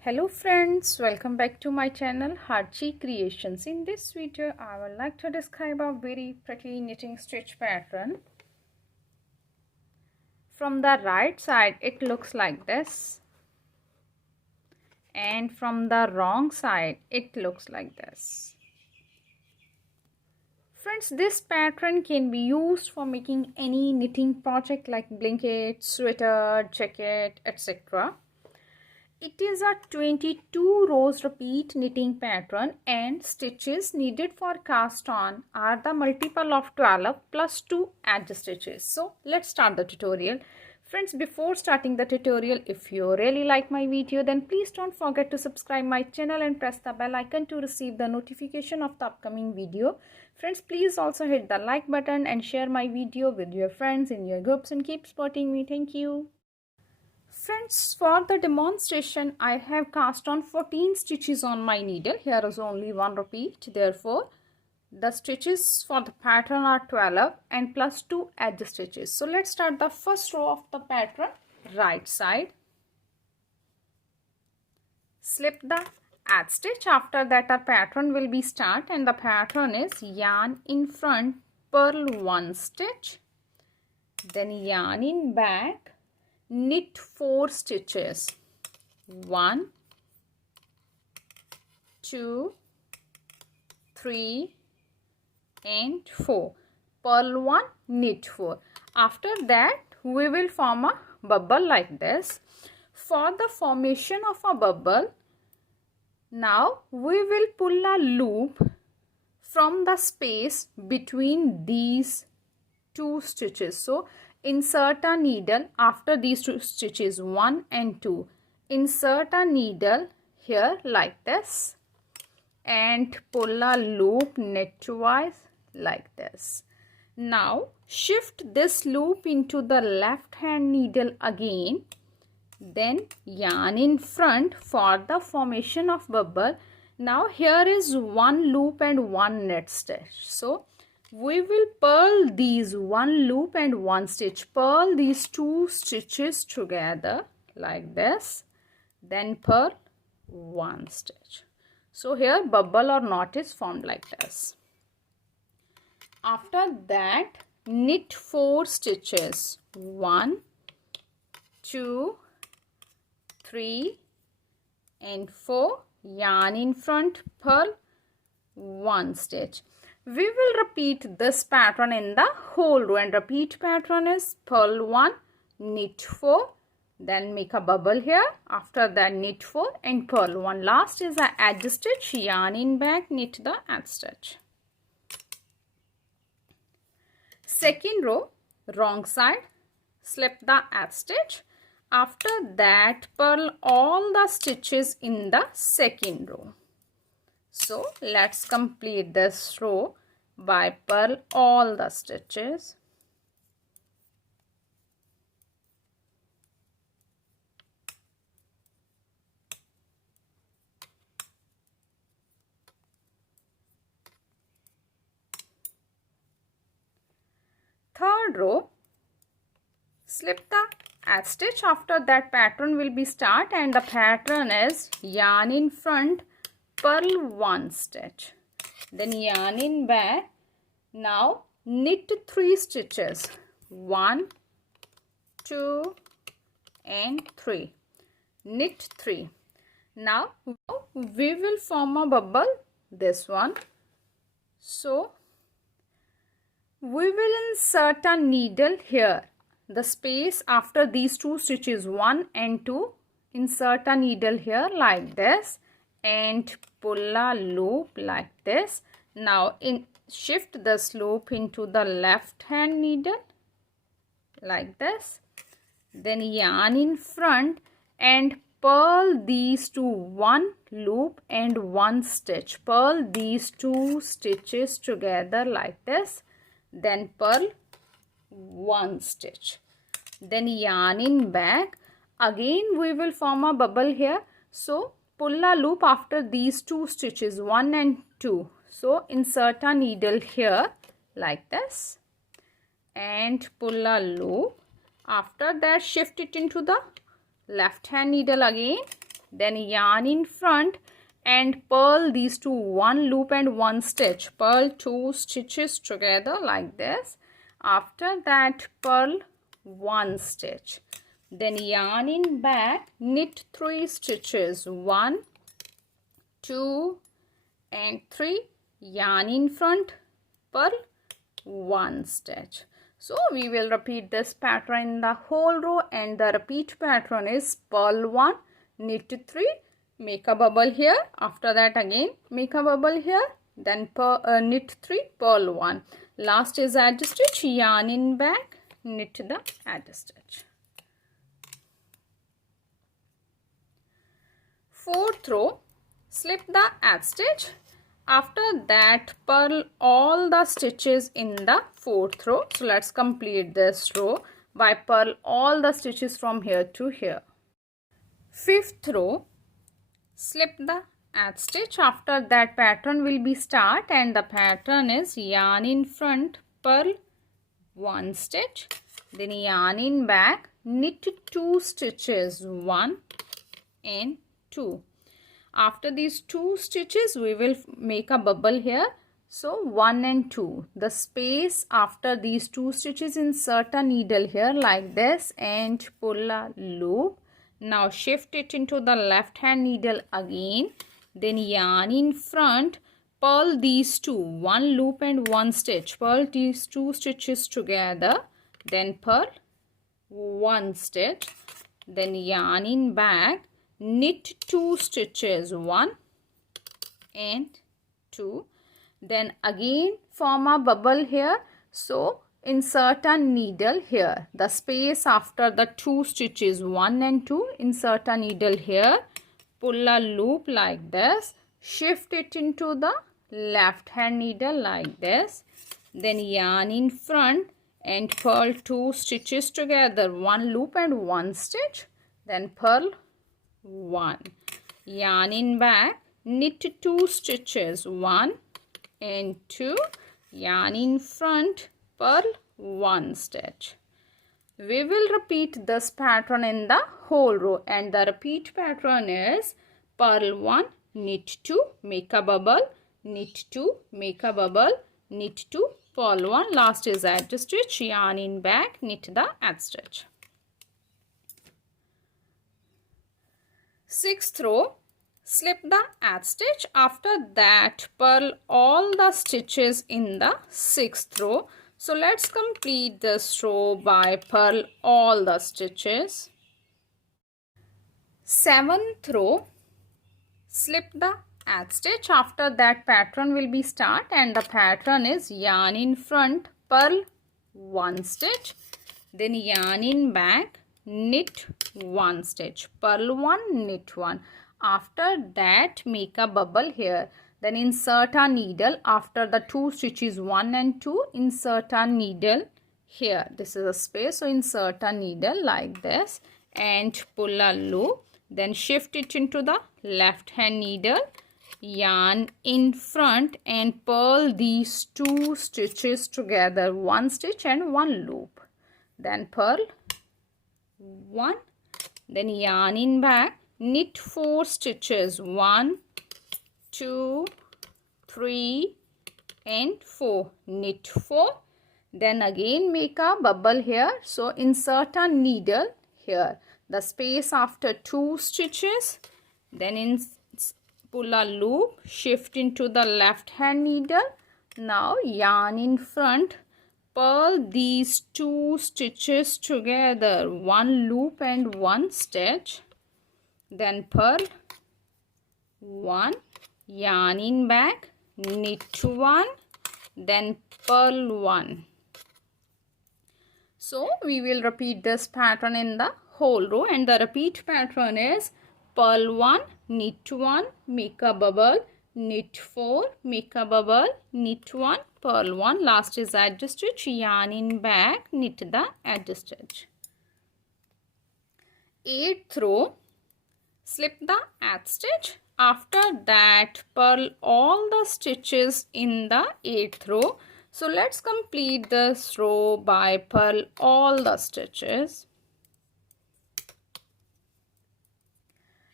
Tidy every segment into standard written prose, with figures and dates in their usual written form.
Hello friends, welcome back to my channel Harchi Creations. In this video I would like to describe a very pretty knitting stitch pattern. From the right side it looks like this, and from the wrong side it looks like this. Friends, this pattern can be used for making any knitting project like blanket, sweater, jacket, etc. It is a 22 rows repeat knitting pattern, and stitches needed for cast on are the multiple of 12 plus 2 edge stitches. So let's start the tutorial. Friends, before starting the tutorial, if you really like my video, then please don't forget to subscribe my channel and press the bell icon to receive the notification of the upcoming video. Friends, please also hit the like button and share my video with your friends in your groups and keep supporting me. Thank you. Friends, for the demonstration I have cast on 14 stitches on my needle. Here is only one repeat, therefore the stitches for the pattern are 12 and plus 2 edge stitches. So let's start the first row of the pattern. Right side, slip the edge stitch. After that our pattern will be start, and the pattern is yarn in front, purl 1 stitch, then yarn in back, knit 4 stitches, 1, 2, 3 and 4, purl 1, knit 4. After that we will form a bubble like this. For the formation of a bubble, now we will pull a loop from the space between these 2 stitches. So insert a needle after these 2 stitches, 1 and 2. Insert a needle here like this and pull a loop knitwise like this. Now shift this loop into the left hand needle again, then yarn in front for the formation of bubble. Now here is 1 loop and 1 knit stitch. So we will purl these 1 loop and 1 stitch, purl these 2 stitches together like this, then purl 1 stitch. So here bubble or knot is formed like this. After that knit 4 stitches, 1, 2, 3 and 4, yarn in front, purl 1 stitch. We will repeat this pattern in the whole row, and repeat pattern is purl 1, knit 4, then make a bubble here. After that knit 4 and purl 1. Last is a edge stitch, yarn in back, knit the edge stitch. Second row, wrong side, slip the edge stitch. After that purl all the stitches in the second row. So let's complete this row by purl all the stitches. Third row, slip the edge stitch. After that pattern will be start, and the pattern is yarn in front, purl 1 stitch, then yarn in back. Now knit 3 stitches, 1, 2 and 3, knit 3. Now we will form a bubble, this one. So we will insert a needle here, the space after these 2 stitches, 1 and 2, insert a needle here like this and pull a loop like this. Now shift this loop into the left hand needle like this, then yarn in front and purl these 2, 1 loop and 1 stitch, purl these 2 stitches together like this, then purl 1 stitch, then yarn in back. Again we will form a bubble here. So pull a loop after these 2 stitches, 1 and 2. So insert a needle here like this and pull a loop. After that shift it into the left hand needle again then yarn in front and purl these two, one loop and one stitch. Purl 2 stitches together like this. After that, purl 1 stitch. Then yarn in back, knit 3 stitches, 1, 2 and 3. Yarn in front, purl 1 stitch. So we will repeat this pattern in the whole row, and the repeat pattern is purl 1, knit 3, make a bubble here. After that again make a bubble here, then knit 3, purl 1. Last is edge stitch, yarn in back, knit the edge stitch. Fourth row, slip the edge stitch. After that, purl all the stitches in the fourth row. So let's complete this row by purl all the stitches from here to here. Fifth row, slip the edge stitch. After that, pattern will be start, and the pattern is yarn in front, purl 1 stitch, then yarn in back, knit 2 stitches, 1 and 2. After these 2 stitches, we will make a bubble here. So 1 and 2. The space after these 2 stitches, insert a needle here like this and pull a loop. Now shift it into the left hand needle again. Then yarn in front, purl these two, 1 loop and 1 stitch. Purl these 2 stitches together. Then purl 1 stitch. Then yarn in back, knit 2 stitches, 1 and 2. Then again form a bubble here. So insert a needle here. The space after the 2 stitches, 1 and 2, insert a needle here. Pull a loop like this. Shift it into the left hand needle like this. Then yarn in front and purl 2 stitches together, 1 loop and 1 stitch. Then purl 1. Yarn in back, knit 2 stitches, 1 and 2. Yarn in front, purl 1 stitch. We will repeat this pattern in the whole row, and the repeat pattern is purl 1, knit 2, make a bubble, knit 2, make a bubble, knit 2, purl 1. Last is edge stitch, yarn in back, knit the edge stitch. Sixth row, slip the edge stitch. After that, purl all the stitches in the sixth row. So let's complete this row by purl all the stitches. Seventh row, slip the edge stitch. After that, pattern will be start, and the pattern is yarn in front, purl 1 stitch, then yarn in back, knit 1 stitch, purl 1, knit 1. After that, make a bubble here. Then insert a needle after the 2 stitches, 1 and 2. Insert a needle here. This is a space, so insert a needle like this and pull a loop. Then shift it into the left hand needle. Yarn in front and purl these 2 stitches together, 1 stitch and 1 loop. Then purl 1, then yarn in back, knit 4 stitches, 1, 2, 3 and 4, knit 4. Then again make a bubble here. So insert a needle here, the space after 2 stitches. Then pull a loop, shift into the left hand needle. Now yarn in front, purl these 2 stitches together, 1 loop and 1 stitch. Then purl 1, yarn in back, knit 1, then purl 1. So we will repeat this pattern in the whole row, and the repeat pattern is purl 1, knit 1, make a bubble, knit 4, make a bubble, knit 1, purl 1. Last is edge stitch, yarn in back, knit the edge stitch. 8th row, slip the edge stitch. After that, purl all the stitches in the 8th row. So let's complete this row by purl all the stitches.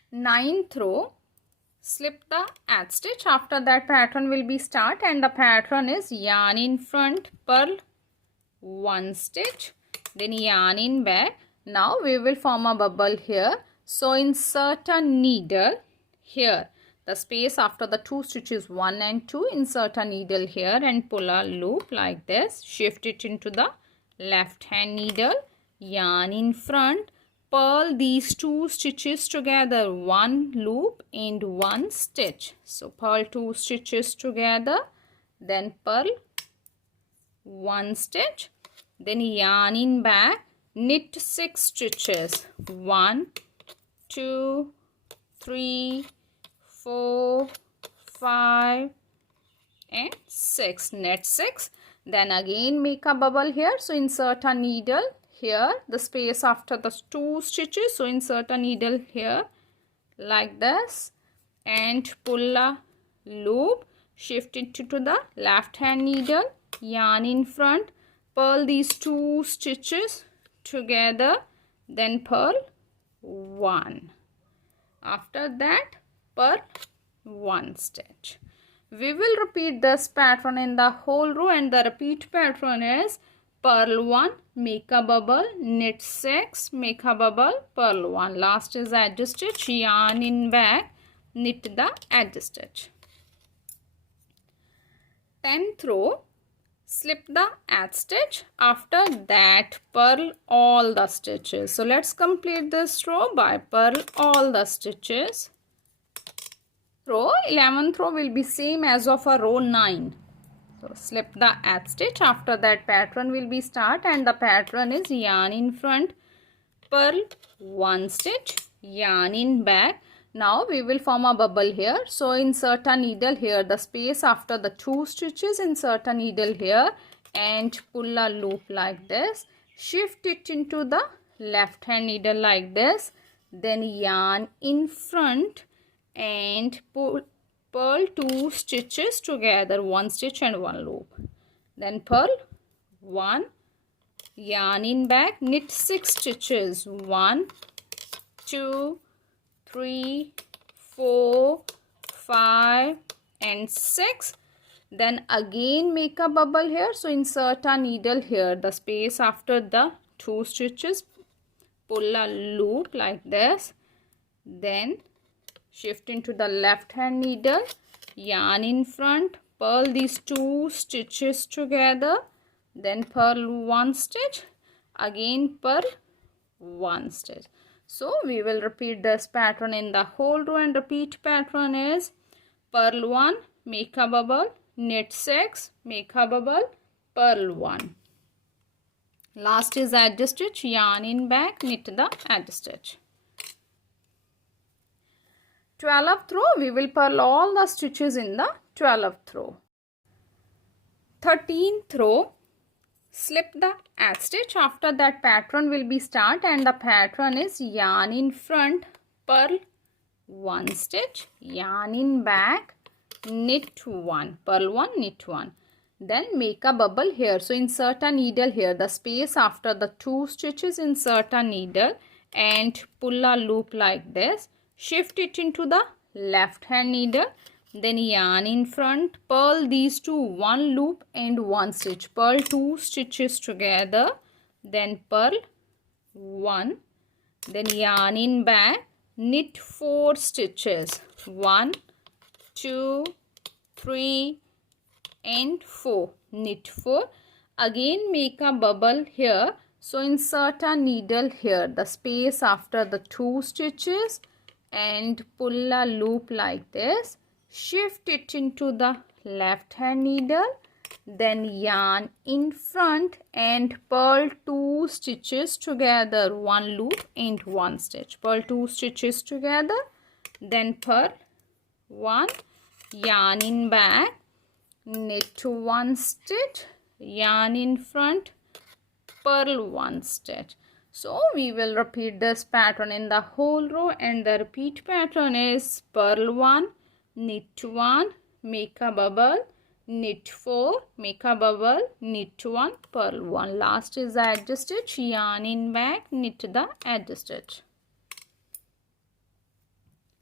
9th row, slip the edge stitch. After that pattern will be start, and the pattern is yarn in front, purl 1 stitch, then yarn in back. Now we will form a bubble here. So insert a needle here, the space after the 2 stitches 1 and 2, insert a needle here and pull a loop like this. Shift it into the left hand needle, yarn in front, purl these 2 stitches together, 1 loop and 1 stitch. So purl 2 stitches together, then purl 1 stitch, then yarn in back, knit 6 stitches, 1, 2, 3, 4, 5 and 6, knit 6. Then again make a bubble here. So insert a needle here, the space after the 2 stitches. So insert a needle here like this and pull a loop. Shift it to the left hand needle, yarn in front, purl these 2 stitches together, then purl 1. After that, purl 1 stitch. We will repeat this pattern in the whole row, and the repeat pattern is purl 1, make a bubble, knit 6, make a bubble, purl 1. Last is edge stitch, yarn in back, knit the edge stitch. 10th row, slip the edge stitch. After that, purl all the stitches. So let's complete this row by purl all the stitches. Row 11th row will be same as of a row 9. So slip the edge stitch. After that, pattern will be start, and the pattern is yarn in front, purl 1 stitch, yarn in back. Now we will form a bubble here. So insert a needle here, the space after the 2 stitches, insert a needle here and pull a loop like this. Shift it into the left hand needle like this, then yarn in front and purl 2 stitches together, 1 stitch and 1 loop, then purl 1, yarn in back, knit 6 stitches, 1, 2, 3, 4, 5 and 6. Then again make a bubble here. So insert a needle here, the space after the 2 stitches, pull a loop like this, then shift into the left hand needle, yarn in front, purl these 2 stitches together, then purl 1 stitch, again purl 1 stitch. So we will repeat this pattern in the whole row, and repeat pattern is purl 1, make a bubble, knit 6, make a bubble, purl 1. Last is edge stitch, yarn in back, knit the edge stitch. 12th row, we will purl all the stitches in the 12th row. 13th row, slip the edge stitch. After that, pattern will be start, and the pattern is yarn in front, purl 1 stitch, yarn in back, knit 1, purl 1, knit 1. Then make a bubble here. So insert a needle here, the space after the 2 stitches, insert a needle and pull a loop like this. Shift it into the left hand needle, then yarn in front, purl these 2, 1 loop and 1 stitch, purl 2 stitches together, then purl 1, then yarn in back, knit 4 stitches, 1, 2, 3 and 4, knit 4. Again make a bubble here. So insert a needle here, the space after the 2 stitches, and pull a loop like this. Shift it into the left hand needle, then yarn in front and purl 2 stitches together, 1 loop and 1 stitch, purl 2 stitches together, then purl 1, yarn in back, knit 1 stitch, yarn in front, purl 1 stitch. So we will repeat this pattern in the whole row, and the repeat pattern is purl 1, knit 1, make a bubble, knit 4, make a bubble, knit 1, purl 1. Last is edge stitch, yarn in back, knit the edge stitch.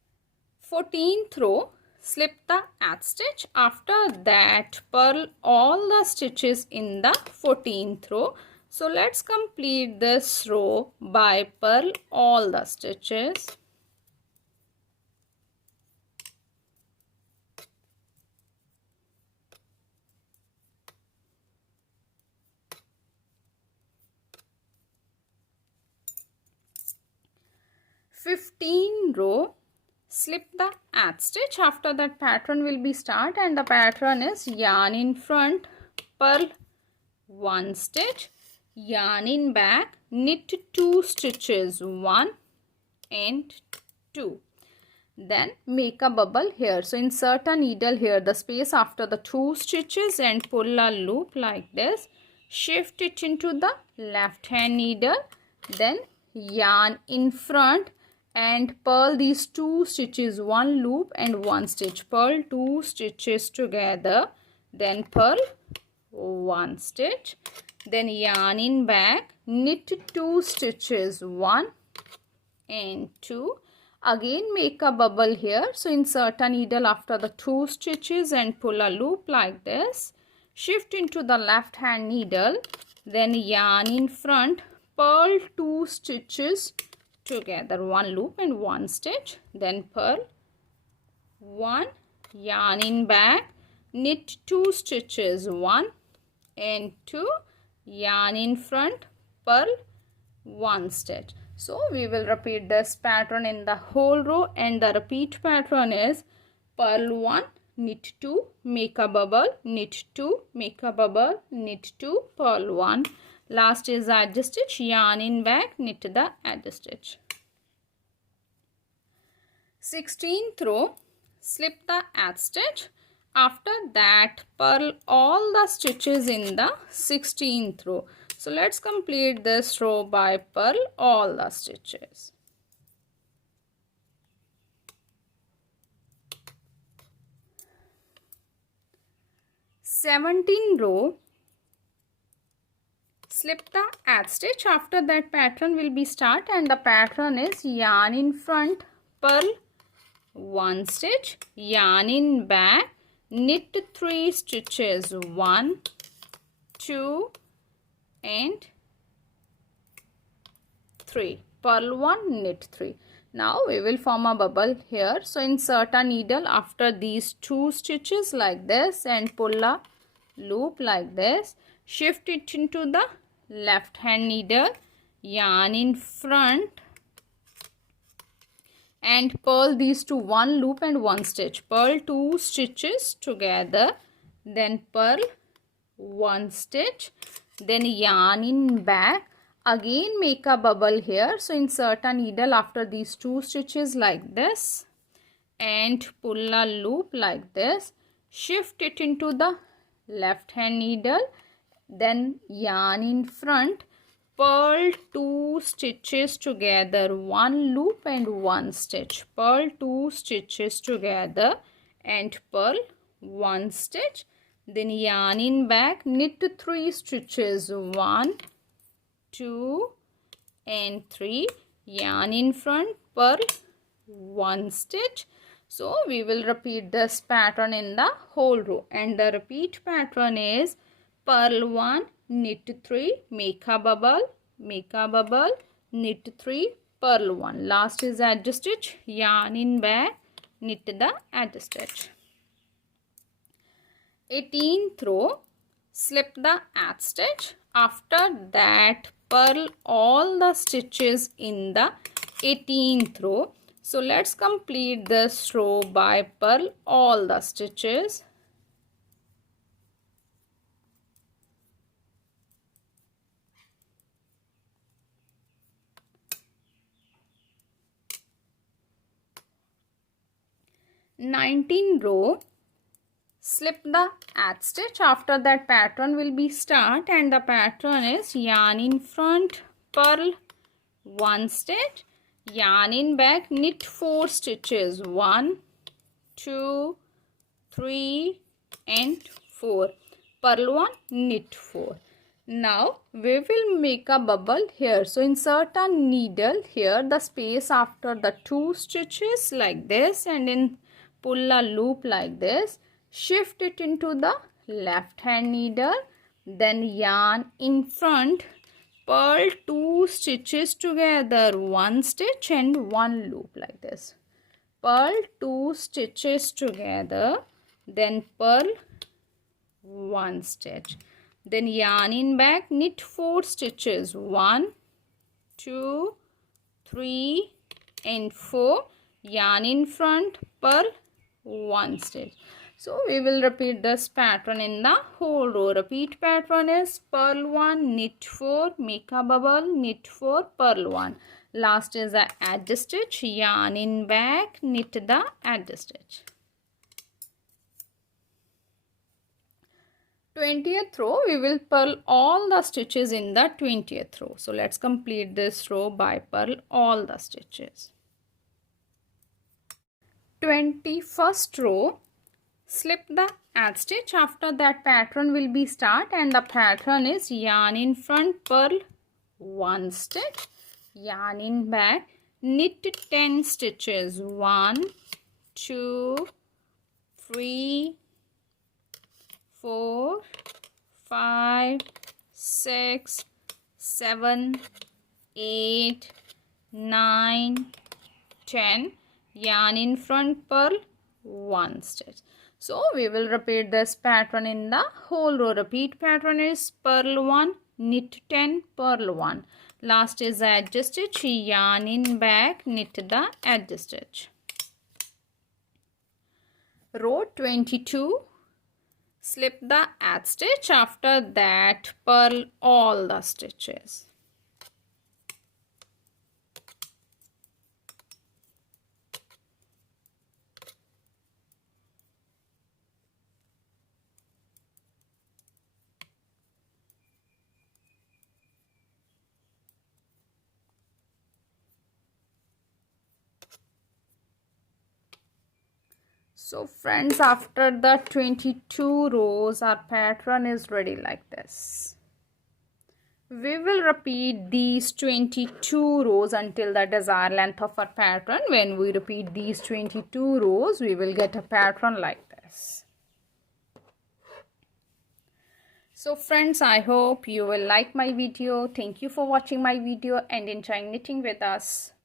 14th row, slip the edge stitch. After that, purl all the stitches in the 14th row. So let's complete this row by purl all the stitches. Fifteenth row, slip the edge stitch. After that, pattern will be start, and the pattern is yarn in front, purl 1 stitch, yarn in back, knit 2 stitches, 1 and 2. Then make a bubble here. So insert a needle here, the space after the 2 stitches, and pull a loop like this. Shift it into the left hand needle, then yarn in front and purl these 2 stitches, 1 loop and 1 stitch. Purl 2 stitches together, then purl 1 stitch, then yarn in back, knit 2 stitches, 1 and 2. Again make a bubble here. So insert a needle after the 2 stitches and pull a loop like this. Shift into the left hand needle, then yarn in front, purl 2 stitches together, 1 loop and 1 stitch, then purl 1, yarn in back, knit 2 stitches, 1 and 2, yarn in front, purl 1 stitch. So we will repeat this pattern in the whole row, and the repeat pattern is purl 1, knit 2, make a bubble, knit 2, make a bubble, knit 2, purl 1. Last is edge stitch, yarn in back, knit the edge stitch. 16th row, slip the edge stitch. After that, purl all the stitches in the 16th row. So let's complete this row by purl all the stitches. Seventeenth row, slip the edge stitch. After that, pattern will be start, and the pattern is yarn in front, purl 1 stitch, yarn in back, knit 3 stitches, 1, 2 and 3, purl 1, knit 3. Now we will form a bubble here. So insert a needle after these 2 stitches like this and pull a loop like this. Shift it into the left hand needle, yarn in front and purl these two, 1 loop and 1 stitch. Purl 2 stitches together, then purl 1 stitch, then yarn in back. Again make a bubble here. So insert a needle after these 2 stitches like this and pull a loop like this. Shift it into the left hand needle, then yarn in front, purl 2 stitches together, 1 loop and 1 stitch. Purl 2 stitches together and purl 1 stitch, then yarn in back, knit 3 stitches, 1, 2 and 3, yarn in front, purl 1 stitch. So we will repeat this pattern in the whole row, and the repeat pattern is purl 1, knit 3, make a bubble, knit 3, purl 1. Last is edge stitch, yarn in back, knit the edge stitch. 18th row, slip the edge stitch. After that, purl all the stitches in the 18th row. So let's complete this row by purl all the stitches. Nineteenth row, slip the edge stitch. After that, pattern will be start, and the pattern is yarn in front, purl 1 stitch, yarn in back, knit 4 stitches, 1, 2, 3 and 4, purl 1, knit 4. Now we will make a bubble here. So insert a needle here, the space after the 2 stitches like this, and then pull a loop like this. Shift it into the left hand needle, then yarn in front, purl 2 stitches together, 1 stitch and 1 loop like this. Purl 2 stitches together, then purl 1 stitch. Then yarn in back, knit 4 stitches, 1, 2, 3 and 4. Yarn in front, purl 1 stitch. So we will repeat this pattern in the whole row. Repeat pattern is purl 1, knit 4, make a bubble, knit 4, purl 1. Last is the edge stitch, yarn in back, knit the edge stitch. 20th row, we will purl all the stitches in the 20th row. So let's complete this row by purl all the stitches. 21st row, slip the edge stitch. After that pattern will be start, and the pattern is yarn in front, purl 1 stitch, yarn in back, knit 10 stitches, 1, 2, 3, 4, 5, 6, 7, 8, 9, 10. Yarn in front, purl 1 stitch. So we will repeat this pattern in the whole row. Repeat pattern is purl 1, knit 10, purl 1. Last is edge stitch, yarn in back, knit the edge stitch. Row 22. Slip the edge stitch. After that, purl all the stitches. So friends, after the 22 rows, our pattern is ready like this. We will repeat these 22 rows until the desired length of our pattern. When we repeat these 22 rows, we will get a pattern like this. So friends, I hope you will like my video. Thank you for watching my video and enjoying knitting with us.